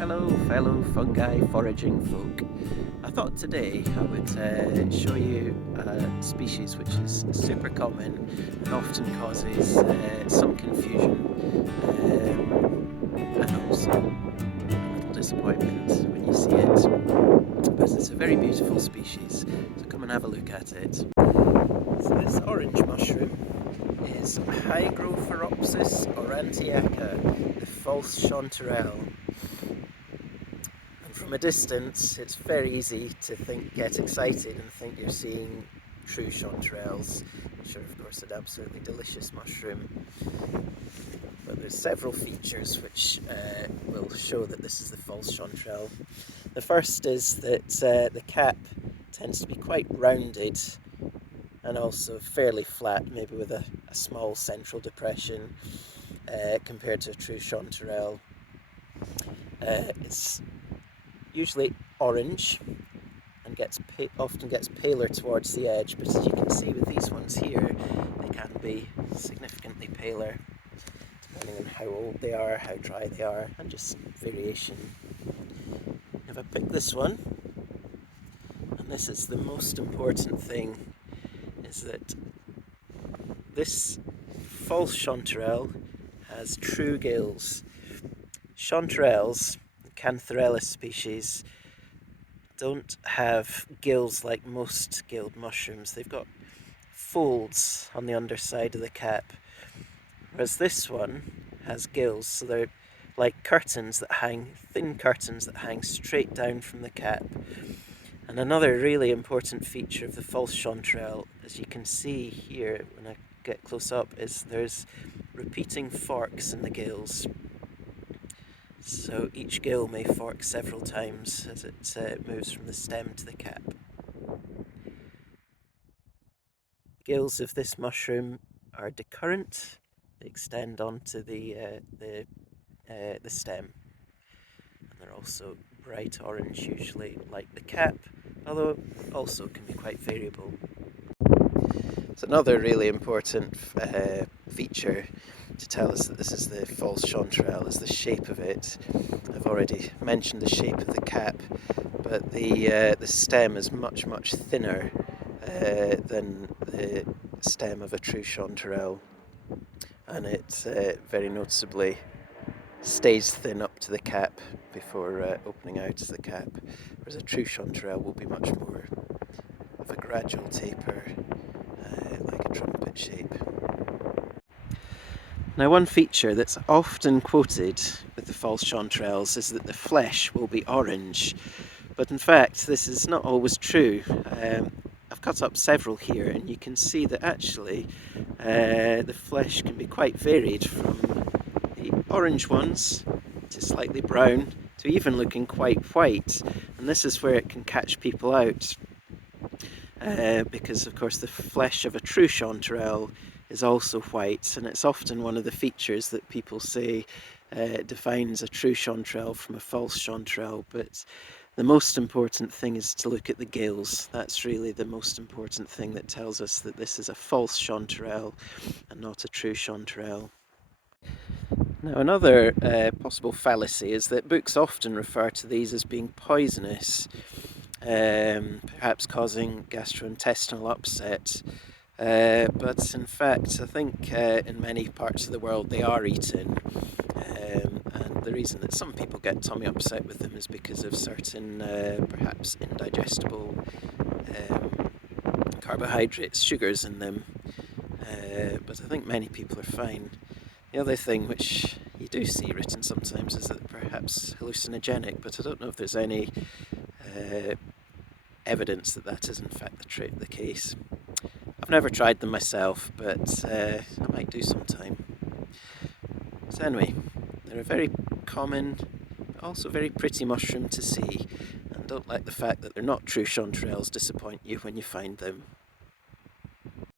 Hello fellow fungi foraging folk. I thought today I would show you a species which is super common and often causes some confusion and also a little disappointment when you see it. But it's a very beautiful species, so come and have a look at it. So this orange mushroom is Hygrophoropsis aurantiaca, the false chanterelle. From a distance, it's very easy to get excited and think you're seeing true chanterelles, which are of course an absolutely delicious mushroom. But there's several features which will show that this is the false chanterelle. The first is that the cap tends to be quite rounded and also fairly flat, maybe with a small central depression compared to a true chanterelle. It's usually orange and often gets paler towards the edge, but as you can see with these ones here, they can be significantly paler depending on how old they are, how dry they are, and just variation. If I pick this one, and this is the most important thing, is that this false chanterelle has true gills. Chanterelles, cantharellus species, don't have gills like most gilled mushrooms. They've got folds on the underside of the cap, whereas this one has gills, so they're like curtains that hang, thin curtains that hang straight down from the cap. And another really important feature of the false chanterelle, as you can see here when I get close up, is there's repeating forks in the gills. So each gill may fork several times as it moves from the stem to the cap. The gills of this mushroom are decurrent; they extend onto the stem, and they're also bright orange, usually like the cap, although also can be quite variable. So another really important feature to tell us that this is the false chanterelle is the shape of it. I've already mentioned the shape of the cap, but the stem is much thinner than the stem of a true chanterelle, and it very noticeably stays thin up to the cap before opening out as the cap, whereas a true chanterelle will be much more of a gradual taper, like a trumpet shape. Now, one feature that's often quoted with the false chanterelles is that the flesh will be orange, but in fact this is not always true. I've cut up several here and you can see that actually the flesh can be quite varied, from the orange ones to slightly brown to even looking quite white, and this is where it can catch people out because of course the flesh of a true chanterelle is also white, and it's often one of the features that people say defines a true chanterelle from a false chanterelle. But the most important thing is to look at the gills. That's really the most important thing that tells us that this is a false chanterelle and not a true chanterelle. Now, another possible fallacy is that books often refer to these as being poisonous, perhaps causing gastrointestinal upset. But in fact, I think in many parts of the world they are eaten, and the reason that some people get tummy upset with them is because of certain perhaps indigestible carbohydrates, sugars in them, but I think many people are fine. The other thing which you do see written sometimes is that perhaps hallucinogenic, but I don't know if there's any evidence that that is in fact the case. I've never tried them myself, but I might do sometime. So anyway, they're a very common, but also very pretty mushroom to see, and don't let the fact that they're not true chanterelles disappoint you when you find them.